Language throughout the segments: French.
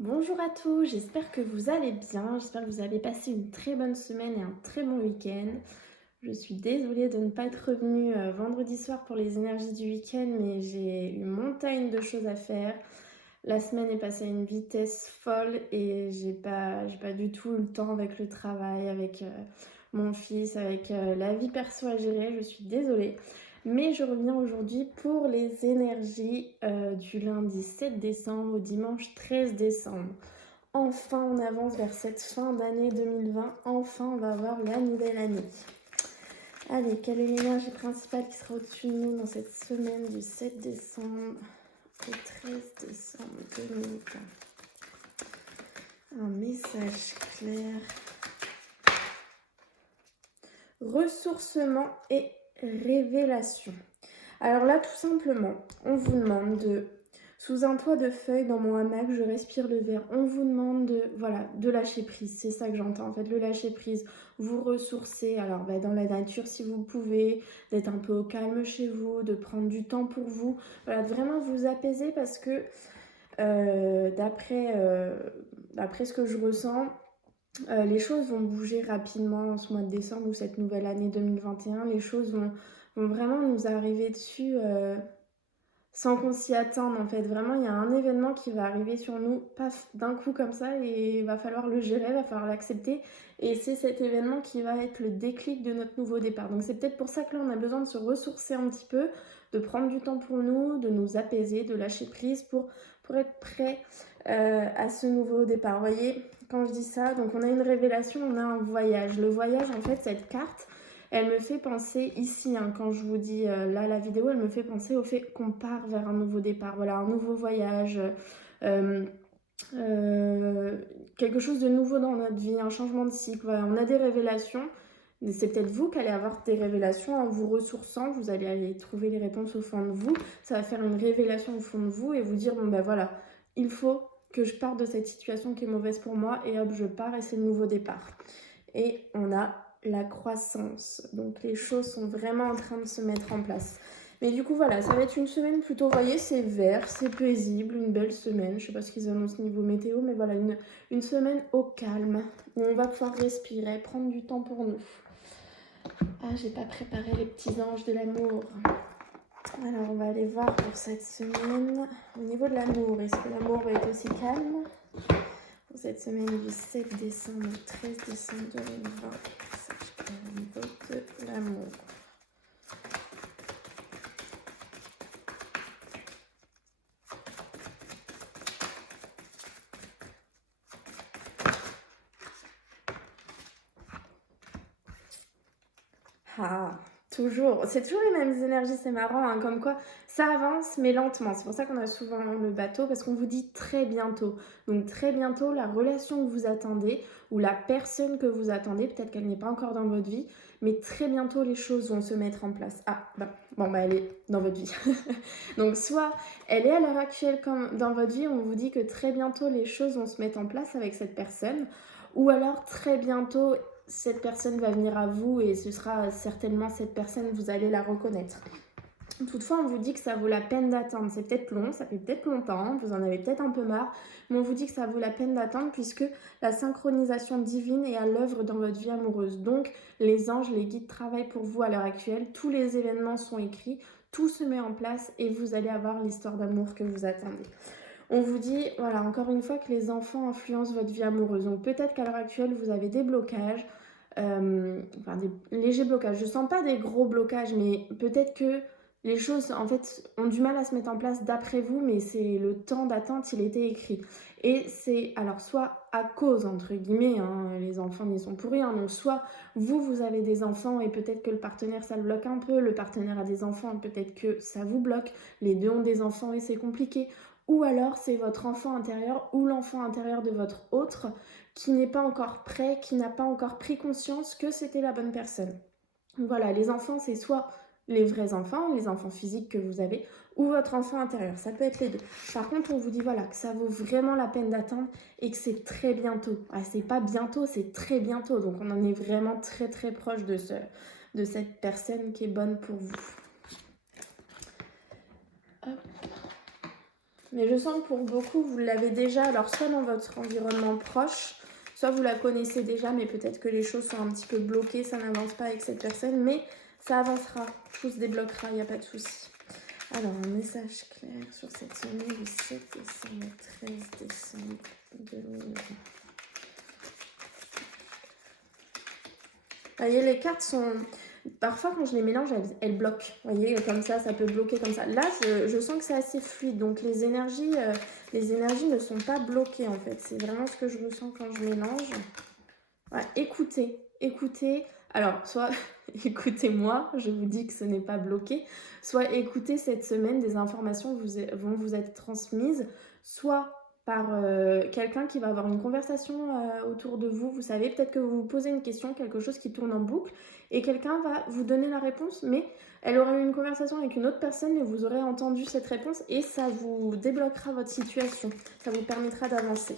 Bonjour à tous, j'espère que vous allez bien, j'espère que vous avez passé une très bonne semaine et un très bon week-end. Je suis désolée de ne pas être revenue vendredi soir pour les énergies du week-end, mais j'ai une montagne de choses à faire. La semaine est passée à une vitesse folle et j'ai pas du tout eu le temps avec le travail, avec mon fils, avec la vie perso à gérer. Je suis désolée. Mais je reviens aujourd'hui pour les énergies du lundi 7 décembre au dimanche 13 décembre. Enfin, on avance vers cette fin d'année 2020. Enfin, on va avoir la nouvelle année. Allez, quelle est l'énergie principale qui sera au-dessus de nous dans cette semaine du 7 décembre au 13 décembre 2020? Un message clair. Ressourcement et révélation. Alors là, tout simplement, on vous demande de, sous un toit de feuilles dans mon hamac, je respire le verre, on vous demande de lâcher prise, c'est ça que j'entends en fait, le lâcher prise, vous ressourcer, alors dans la nature si vous pouvez, d'être un peu au calme chez vous, de prendre du temps pour vous, voilà, de vraiment vous apaiser parce que d'après ce que je ressens, les choses vont bouger rapidement en ce mois de décembre ou cette nouvelle année 2021. Les choses vont vraiment nous arriver dessus sans qu'on s'y attende en fait. Vraiment, il y a un événement qui va arriver sur nous, paf, d'un coup comme ça, et il va falloir le gérer, il va falloir l'accepter. Et c'est cet événement qui va être le déclic de notre nouveau départ. Donc c'est peut-être pour ça que là, on a besoin de se ressourcer un petit peu, de prendre du temps pour nous, de nous apaiser, de lâcher prise pour être prêt à ce nouveau départ. Vous voyez, quand je dis ça, donc on a une révélation, on a un voyage. Le voyage, en fait, cette carte, elle me fait penser ici, hein, quand je vous dis là la vidéo, elle me fait penser au fait qu'on part vers un nouveau départ, voilà, un nouveau voyage, euh, quelque chose de nouveau dans notre vie, un changement de cycle. Voilà, on a des révélations. C'est peut-être vous qui allez avoir des révélations en vous ressourçant, vous allez aller trouver les réponses au fond de vous, ça va faire une révélation au fond de vous et vous dire bon ben voilà, il faut que je parte de cette situation qui est mauvaise pour moi et hop je pars et c'est le nouveau départ. Et on a la croissance, donc les choses sont vraiment en train de se mettre en place. Mais du coup voilà, ça va être une semaine plutôt, vous voyez, c'est vert, c'est paisible, une belle semaine. Je sais pas ce qu'ils annoncent niveau météo, mais voilà, une semaine au calme, où on va pouvoir respirer, prendre du temps pour nous. Ah, j'ai pas préparé les petits anges de l'amour. Alors, on va aller voir pour cette semaine. Au niveau de l'amour, est-ce que l'amour va être aussi calme pour cette semaine du 7 décembre au 13 décembre 2020? Au niveau de l'amour. Ah, toujours. C'est toujours les mêmes énergies, c'est marrant, hein, comme quoi ça avance, mais lentement. C'est pour ça qu'on a souvent le bateau, parce qu'on vous dit très bientôt. Donc très bientôt, la relation que vous attendez, ou la personne que vous attendez, peut-être qu'elle n'est pas encore dans votre vie, mais très bientôt, les choses vont se mettre en place. Ah, elle est dans votre vie. Donc soit elle est à l'heure actuelle comme dans votre vie, on vous dit que très bientôt, les choses vont se mettre en place avec cette personne, ou alors très bientôt, cette personne va venir à vous et ce sera certainement cette personne, vous allez la reconnaître. Toutefois, on vous dit que ça vaut la peine d'attendre. C'est peut-être long, ça fait peut-être longtemps, vous en avez peut-être un peu marre, mais on vous dit que ça vaut la peine d'attendre puisque la synchronisation divine est à l'œuvre dans votre vie amoureuse. Donc, les anges, les guides travaillent pour vous à l'heure actuelle, tous les événements sont écrits, tout se met en place et vous allez avoir l'histoire d'amour que vous attendez. On vous dit, voilà, encore une fois, que les enfants influencent votre vie amoureuse. Donc peut-être qu'à l'heure actuelle, vous avez des blocages, des légers blocages. Je ne sens pas des gros blocages, mais peut-être que les choses, en fait, ont du mal à se mettre en place d'après vous, mais c'est le temps d'attente, il était écrit. Et c'est, alors, soit à cause, entre guillemets, hein, les enfants n'y sont pour rien, donc soit vous avez des enfants et peut-être que le partenaire, ça le bloque un peu, le partenaire a des enfants, peut-être que ça vous bloque, les deux ont des enfants et c'est compliqué, ou alors c'est votre enfant intérieur ou l'enfant intérieur de votre autre qui n'est pas encore prêt, qui n'a pas encore pris conscience que c'était la bonne personne. Voilà, les enfants, c'est soit les vrais enfants, les enfants physiques que vous avez, ou votre enfant intérieur, ça peut être les deux. Par contre, on vous dit voilà, que ça vaut vraiment la peine d'attendre et que c'est très bientôt. Ah, c'est pas bientôt, c'est très bientôt, donc on en est vraiment très très proche de cette personne qui est bonne pour vous. Hop. Mais je sens que pour beaucoup, vous l'avez déjà, alors soit dans votre environnement proche, soit vous la connaissez déjà, mais peut-être que les choses sont un petit peu bloquées, ça n'avance pas avec cette personne, mais ça avancera, tout se débloquera, il n'y a pas de souci. Alors, un message clair sur cette semaine du 7 décembre au 13 décembre 2020. Vous voyez, les cartes sont... Parfois, quand je les mélange, elles bloquent. Vous voyez, comme ça peut bloquer comme ça. Là, je sens que c'est assez fluide. Donc, les énergies ne sont pas bloquées, en fait. C'est vraiment ce que je ressens quand je mélange. Voilà, écoutez. Alors, soit écoutez-moi, je vous dis que ce n'est pas bloqué. Soit écoutez cette semaine des informations vont vous être transmises. Soit par quelqu'un qui va avoir une conversation autour de vous. Vous savez, peut-être que vous vous posez une question, quelque chose qui tourne en boucle, et quelqu'un va vous donner la réponse, mais elle aurait eu une conversation avec une autre personne et vous aurez entendu cette réponse et ça vous débloquera votre situation. Ça vous permettra d'avancer.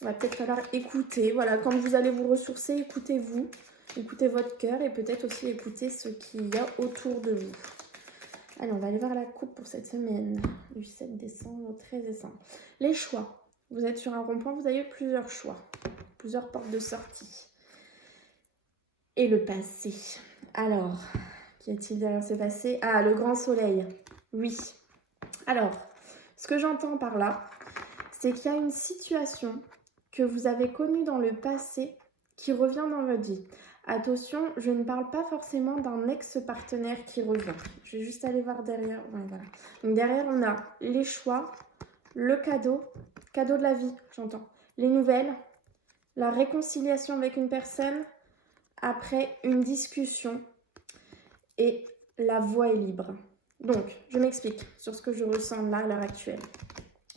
Il va peut-être falloir écouter. Voilà, quand vous allez vous ressourcer, écoutez-vous. Écoutez votre cœur et peut-être aussi écoutez ce qu'il y a autour de vous. Allez, on va aller voir la coupe pour cette semaine, du 7 décembre au 13 décembre. Les choix. Vous êtes sur un rond-point, vous avez plusieurs choix, plusieurs portes de sortie. Et le passé. Alors, qu'y a-t-il derrière ce passé? Ah, le grand soleil. Oui. Alors, ce que j'entends par là, c'est qu'il y a une situation que vous avez connue dans le passé qui revient dans votre vie. Attention, je ne parle pas forcément d'un ex-partenaire qui revient. Je vais juste aller voir derrière. Ouais, voilà. Donc derrière, on a les choix, le cadeau de la vie, j'entends. Les nouvelles, la réconciliation avec une personne, après une discussion et la voie est libre. Donc, je m'explique sur ce que je ressens là à l'heure actuelle.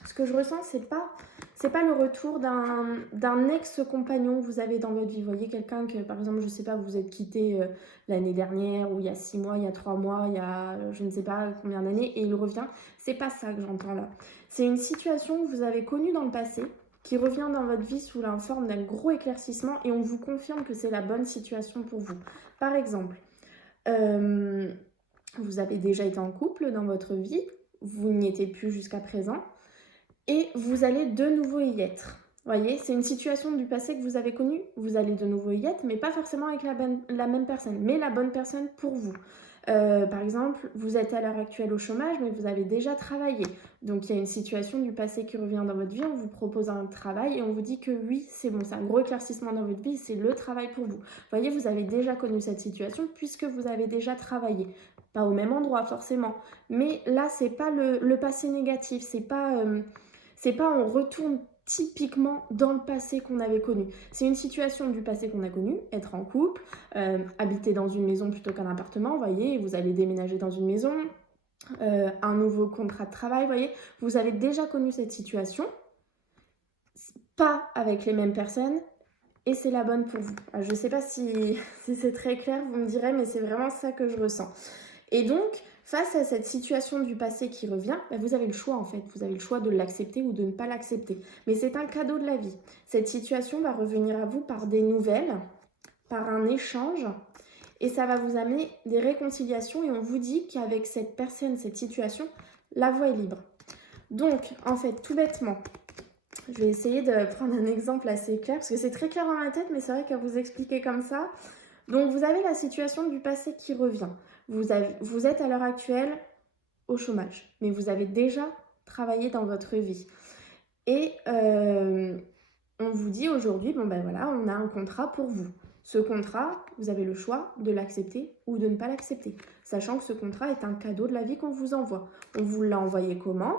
Ce que je ressens, c'est pas le retour d'un ex-compagnon que vous avez dans votre vie. Vous voyez, quelqu'un que, par exemple, je ne sais pas, vous vous êtes quitté l'année dernière, ou il y a 6 mois, il y a 3 mois, il y a je ne sais pas combien d'années, et il revient. C'est pas ça que j'entends là. C'est une situation que vous avez connue dans le passé, qui revient dans votre vie sous la forme d'un gros éclaircissement, et on vous confirme que c'est la bonne situation pour vous. Par exemple, vous avez déjà été en couple dans votre vie, vous n'y étiez plus jusqu'à présent, et vous allez de nouveau y être. Vous voyez, c'est une situation du passé que vous avez connue, vous allez de nouveau y être, mais pas forcément avec la même personne, mais la bonne personne pour vous. Par exemple, vous êtes à l'heure actuelle au chômage, mais vous avez déjà travaillé. Donc il y a une situation du passé qui revient dans votre vie, on vous propose un travail et on vous dit que oui, c'est bon, c'est un gros éclaircissement dans votre vie, c'est le travail pour vous. Vous voyez, vous avez déjà connu cette situation puisque vous avez déjà travaillé. Pas au même endroit forcément, mais là, c'est pas le passé négatif, c'est pas on retourne typiquement dans le passé qu'on avait connu. C'est une situation du passé qu'on a connue, être en couple, habiter dans une maison plutôt qu'un appartement, vous voyez, vous allez déménager dans une maison, un nouveau contrat de travail, vous voyez, vous avez déjà connu cette situation, pas avec les mêmes personnes, et c'est la bonne pour vous. Je ne sais pas si c'est très clair, vous me direz, mais c'est vraiment ça que je ressens. Et donc, face à cette situation du passé qui revient, vous avez le choix en fait. Vous avez le choix de l'accepter ou de ne pas l'accepter. Mais c'est un cadeau de la vie. Cette situation va revenir à vous par des nouvelles, par un échange. Et ça va vous amener des réconciliations. Et on vous dit qu'avec cette personne, cette situation, la voie est libre. Donc, en fait, tout bêtement, je vais essayer de prendre un exemple assez clair. Parce que c'est très clair dans ma tête, mais c'est vrai qu'à vous expliquer comme ça. Donc, vous avez la situation du passé qui revient. Vous êtes à l'heure actuelle au chômage, mais vous avez déjà travaillé dans votre vie. Et on vous dit aujourd'hui, bon ben voilà, on a un contrat pour vous. Ce contrat, vous avez le choix de l'accepter ou de ne pas l'accepter, sachant que ce contrat est un cadeau de la vie qu'on vous envoie. On vous l'a envoyé comment?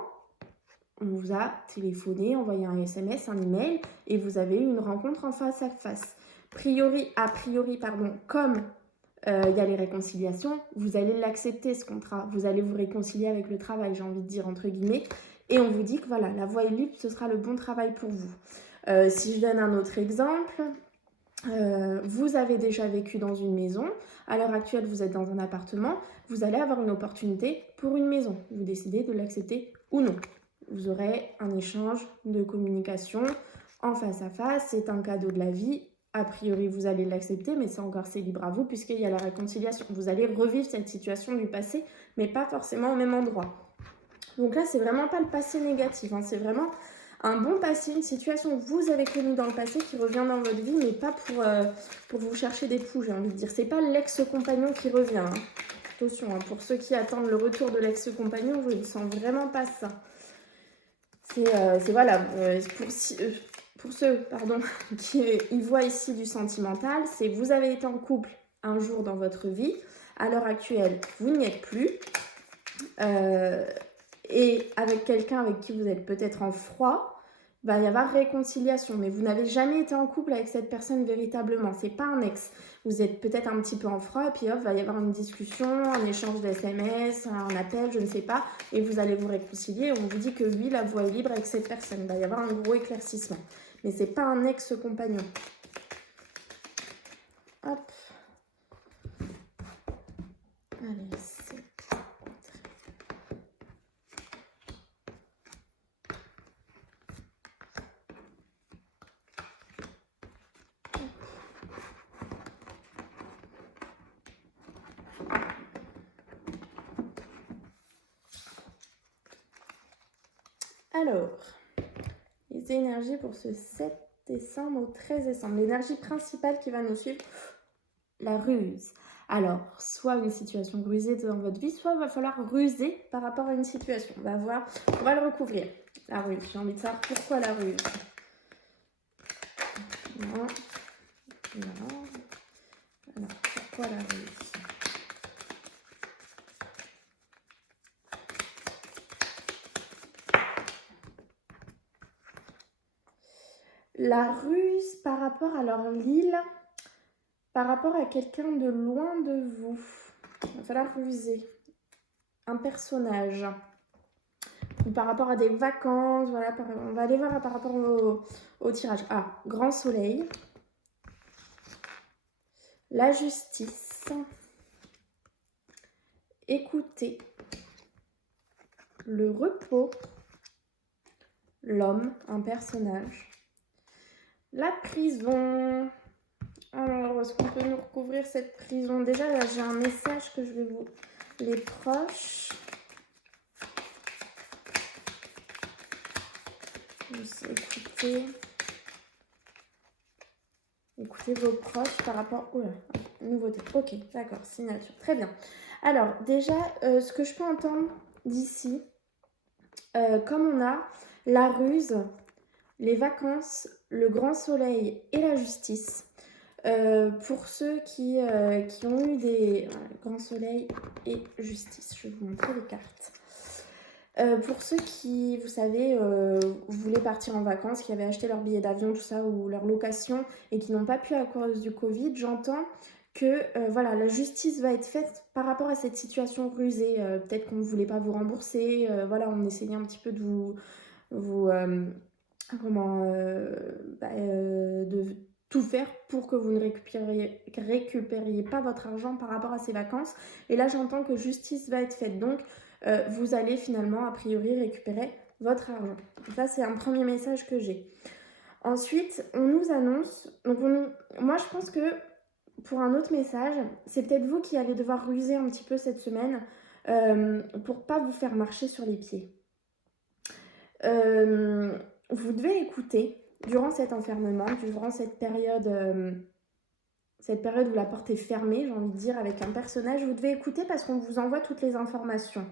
On vous a téléphoné, envoyé un SMS, un email, et vous avez eu une rencontre en face à face. A priori, comme il y a les réconciliations, vous allez l'accepter ce contrat, vous allez vous réconcilier avec le travail, j'ai envie de dire entre guillemets, et on vous dit que voilà, la voie est libre, ce sera le bon travail pour vous. Si je donne un autre exemple, vous avez déjà vécu dans une maison, à l'heure actuelle vous êtes dans un appartement, vous allez avoir une opportunité pour une maison, vous décidez de l'accepter ou non. Vous aurez un échange de communication en face à face, c'est un cadeau de la vie. A priori, vous allez l'accepter, mais c'est libre à vous puisqu'il y a la réconciliation. Vous allez revivre cette situation du passé, mais pas forcément au même endroit. Donc là, c'est vraiment pas le passé négatif, hein, c'est vraiment un bon passé, une situation que vous avez connue dans le passé qui revient dans votre vie, mais pas pour vous chercher des poux, j'ai envie de dire. C'est pas l'ex-compagnon qui revient, hein. Attention, hein, pour ceux qui attendent le retour de l'ex-compagnon, je ne sens vraiment pas ça. C'est voilà, pour ceux pardon, qui y voient ici du sentimental, c'est vous avez été en couple un jour dans votre vie, à l'heure actuelle, vous n'y êtes plus, et avec quelqu'un avec qui vous êtes peut-être en froid, va y avoir réconciliation, mais vous n'avez jamais été en couple avec cette personne véritablement, c'est pas un ex. Vous êtes peut-être un petit peu en froid, et puis hop, va y avoir une discussion, un échange de SMS, un appel, je ne sais pas, et vous allez vous réconcilier, et on vous dit que oui, la voie est libre avec cette personne. Il va y avoir un gros éclaircissement, mais c'est pas un ex-compagnon. Hop. Allez, c'est... Alors, les énergies pour ce 7 décembre au 13 décembre. L'énergie principale qui va nous suivre, la ruse. Alors, soit une situation rusée dans votre vie, soit il va falloir ruser par rapport à une situation. On va voir, on va le recouvrir. La ruse, j'ai envie de savoir pourquoi la ruse. Non. Non. Alors, pourquoi la ruse? La ruse par rapport à leur l'île, par rapport à quelqu'un de loin de vous. Il va falloir ruser. Un personnage. Ou par rapport à des vacances, voilà, on va aller voir par rapport au tirage. Ah, grand soleil. La justice. Écouter. Le repos. L'homme, un personnage. La prison. Alors, est-ce qu'on peut nous recouvrir cette prison? Déjà, là, j'ai un message que je vais vous... Les proches. Écoutez vos proches par rapport... Oula, nouveauté. Ok, d'accord, signature. Très bien. Alors, déjà, ce que je peux entendre d'ici, comme on a la ruse, les vacances, le grand soleil et la justice, pour ceux qui ont eu des... grand soleil et justice, je vais vous montrer les cartes. Pour ceux qui, vous savez, voulaient partir en vacances, qui avaient acheté leur billet d'avion, tout ça, ou leur location, et qui n'ont pas pu à cause du Covid, j'entends que voilà, la justice va être faite par rapport à cette situation rusée. Peut-être qu'on ne voulait pas vous rembourser, voilà, on essayait un petit peu de de tout faire pour que vous ne récupériez pas votre argent par rapport à ces vacances. Et là, j'entends que justice va être faite. Donc, vous allez finalement, a priori, récupérer votre argent. Ça, c'est un premier message que j'ai. Ensuite, on nous annonce... Donc moi, je pense que pour un autre message, c'est peut-être vous qui allez devoir ruser un petit peu cette semaine pour pas vous faire marcher sur les pieds. Vous devez écouter durant cet enfermement, durant cette période où la porte est fermée, j'ai envie de dire, avec un personnage, vous devez écouter parce qu'on vous envoie toutes les informations.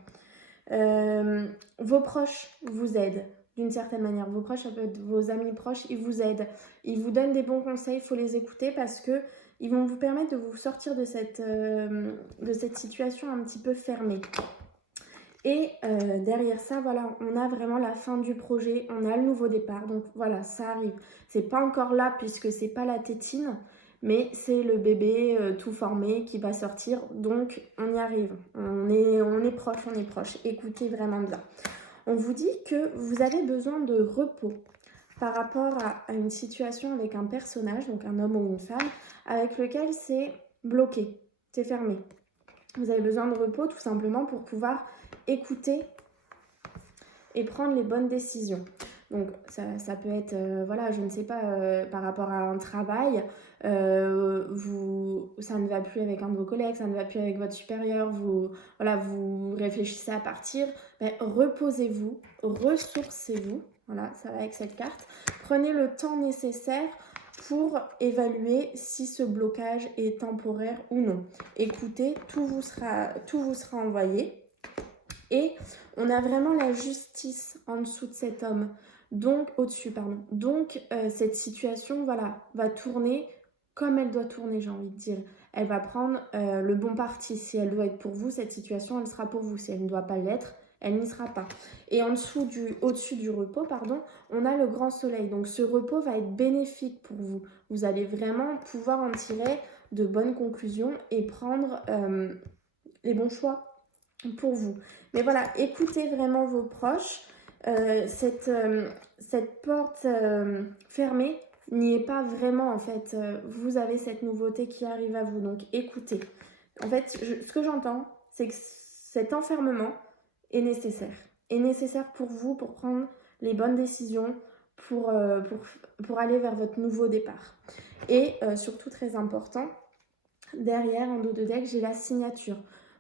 Vos proches vous aident d'une certaine manière. Vos proches, ça peut être vos amis proches, ils vous aident. Ils vous donnent des bons conseils, il faut les écouter parce que ils vont vous permettre de vous sortir de cette situation un petit peu fermée. Et derrière ça, voilà, on a vraiment la fin du projet, on a le nouveau départ. Donc voilà, ça arrive. C'est pas encore là puisque c'est pas la tétine, mais c'est le bébé tout formé qui va sortir. Donc on y arrive. On est proche. Écoutez vraiment bien. On vous dit que vous avez besoin de repos par rapport à une situation avec un personnage, donc un homme ou une femme, avec lequel c'est bloqué, c'est fermé. Vous avez besoin de repos tout simplement pour pouvoir écouter et prendre les bonnes décisions. Donc ça peut être, voilà, je ne sais pas, par rapport à un travail, ça ne va plus avec un de vos collègues, ça ne va plus avec votre supérieur, voilà, vous réfléchissez à partir, ben, reposez-vous, ressourcez-vous, voilà, ça va avec cette carte. Prenez le temps nécessaire pour évaluer si ce blocage est temporaire ou non. Écoutez, tout vous sera envoyé. Et on a vraiment la justice en dessous de cet homme. Donc, au-dessus, pardon. Donc, cette situation, voilà, va tourner comme elle doit tourner, j'ai envie de dire. Elle va prendre le bon parti. Si elle doit être pour vous, cette situation, elle sera pour vous. Si elle ne doit pas l'être, elle n'y sera pas. Et au-dessus du repos, pardon, on a le grand soleil. Donc, ce repos va être bénéfique pour vous. Vous allez vraiment pouvoir en tirer de bonnes conclusions et prendre les bons choix pour vous. Mais voilà, écoutez vraiment vos proches. Cette porte fermée n'y est pas vraiment en fait. Vous avez cette nouveauté qui arrive à vous, donc écoutez. En fait, ce que j'entends, c'est que cet enfermement est nécessaire. Est nécessaire pour vous, pour prendre les bonnes décisions, pour aller vers votre nouveau départ. Et surtout très important, derrière, en dos de deck, j'ai la signature.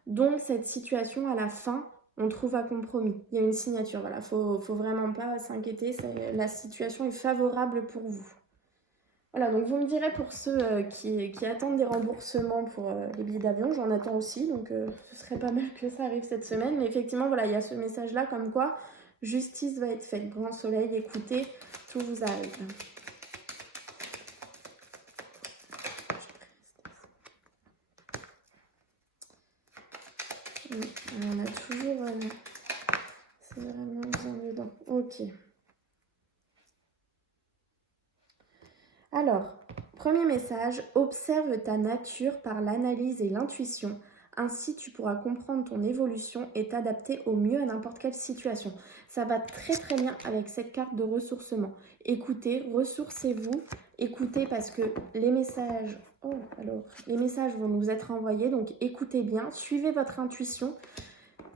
Donc, cette situation, à la fin, on trouve un compromis. Il y a une signature, voilà. Faut vraiment pas s'inquiéter. La situation est favorable pour vous. Voilà, donc vous me direz pour ceux qui attendent des remboursements pour les billets d'avion, j'en attends aussi, donc ce serait pas mal que ça arrive cette semaine. Mais effectivement, voilà, il y a ce message-là comme quoi justice va être faite. Grand soleil, écoutez, tout vous arrive. On a toujours... c'est vraiment bien dedans. Ok. Alors, premier message, observe ta nature par l'analyse et l'intuition. Ainsi, tu pourras comprendre ton évolution et t'adapter au mieux à n'importe quelle situation. Ça va très très bien avec cette carte de ressourcement. Écoutez, ressourcez-vous. Écoutez parce que les messages vont nous être envoyés. Donc écoutez bien, suivez votre intuition.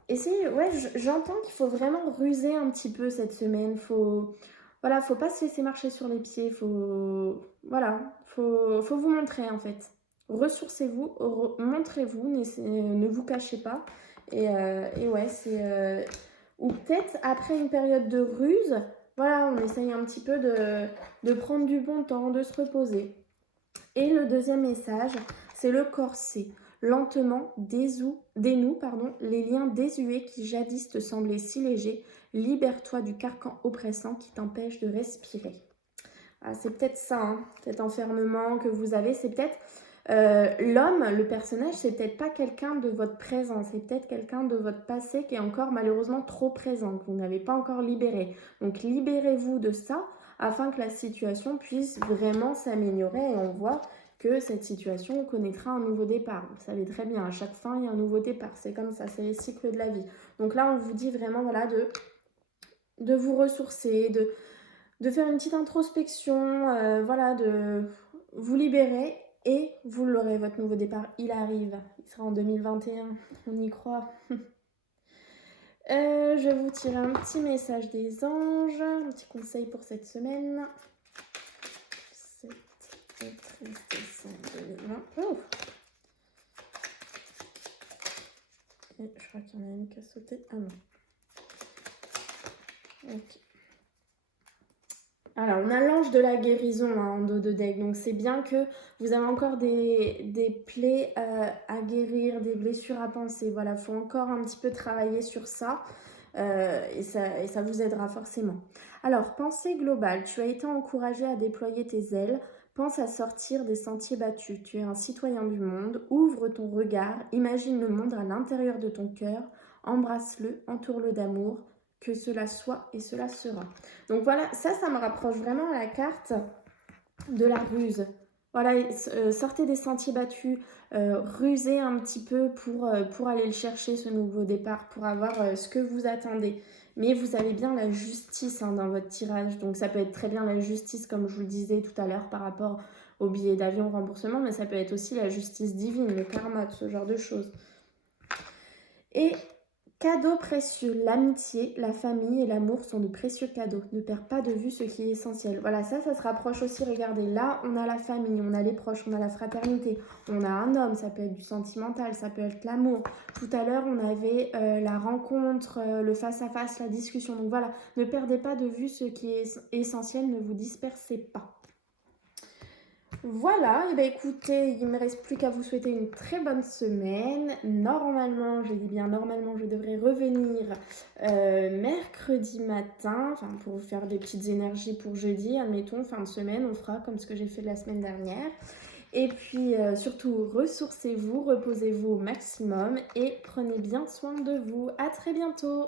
Essayez, ouais, j'entends qu'il faut vraiment ruser un petit peu cette semaine. Faut pas se laisser marcher sur les pieds. Faut vous montrer en fait. Ressourcez-vous, montrez-vous, ne vous cachez pas. Et ouais, c'est... ou peut-être après une période de ruse, voilà, on essaye un petit peu de prendre du bon temps, de se reposer. Et le deuxième message, c'est le corset. Lentement, dénoue les liens désuets qui jadis te semblaient si légers. Libère-toi du carcan oppressant qui t'empêche de respirer. Ah, c'est peut-être ça, hein, cet enfermement que vous avez. C'est peut-être l'homme, le personnage, c'est peut-être pas quelqu'un de votre présent. C'est peut-être quelqu'un de votre passé qui est encore malheureusement trop présent, que vous n'avez pas encore libéré. Donc libérez-vous de ça afin que la situation puisse vraiment s'améliorer. Et on voit que cette situation connaîtra un nouveau départ. Vous savez très bien, à chaque fin, il y a un nouveau départ. C'est comme ça, c'est les cycles de la vie. Donc là, on vous dit vraiment voilà, de vous ressourcer, de faire une petite introspection, voilà, de vous libérer et vous l'aurez, votre nouveau départ. Il arrive, il sera en 2021, on y croit. Je vais vous tirer un petit message des anges, un petit conseil pour cette semaine. 7 et 13 décembre 2020. Oh, et je crois qu'il y en a une qui a sauté. Ah non. Ok. Alors, on a l'ange de la guérison hein, en dos de deck. Donc, c'est bien que vous avez encore des plaies à guérir, des blessures à penser. Voilà, il faut encore un petit peu travailler sur ça. Et ça vous aidera forcément. Alors, pensée globale. Tu as été encouragé à déployer tes ailes. Pense à sortir des sentiers battus. Tu es un citoyen du monde. Ouvre ton regard. Imagine le monde à l'intérieur de ton cœur. Embrasse-le, entoure-le d'amour. Que cela soit et cela sera. Donc voilà, ça me rapproche vraiment à la carte de la ruse. Voilà, sortez des sentiers battus, rusez un petit peu pour aller le chercher, ce nouveau départ, pour avoir ce que vous attendez. Mais vous avez bien la justice hein, dans votre tirage. Donc ça peut être très bien la justice, comme je vous le disais tout à l'heure, par rapport au billet d'avion remboursement, mais ça peut être aussi la justice divine, le karma, ce genre de choses. Et Cadeaux précieux, l'amitié, la famille et l'amour sont de précieux cadeaux. Ne perds pas de vue ce qui est essentiel. Voilà, ça se rapproche aussi. Regardez, là, on a la famille, on a les proches, on a la fraternité, on a un homme, ça peut être du sentimental, ça peut être l'amour. Tout à l'heure, on avait la rencontre, le face-à-face, la discussion. Donc voilà, ne perdez pas de vue ce qui est essentiel, ne vous dispersez pas. Voilà, et ben écoutez, il me reste plus qu'à vous souhaiter une très bonne semaine. Normalement, je dis bien normalement, je devrais revenir mercredi matin, enfin pour vous faire des petites énergies pour jeudi, admettons, fin de semaine, on fera comme ce que j'ai fait la semaine dernière. Et puis surtout, ressourcez-vous, reposez-vous au maximum et prenez bien soin de vous. À très bientôt!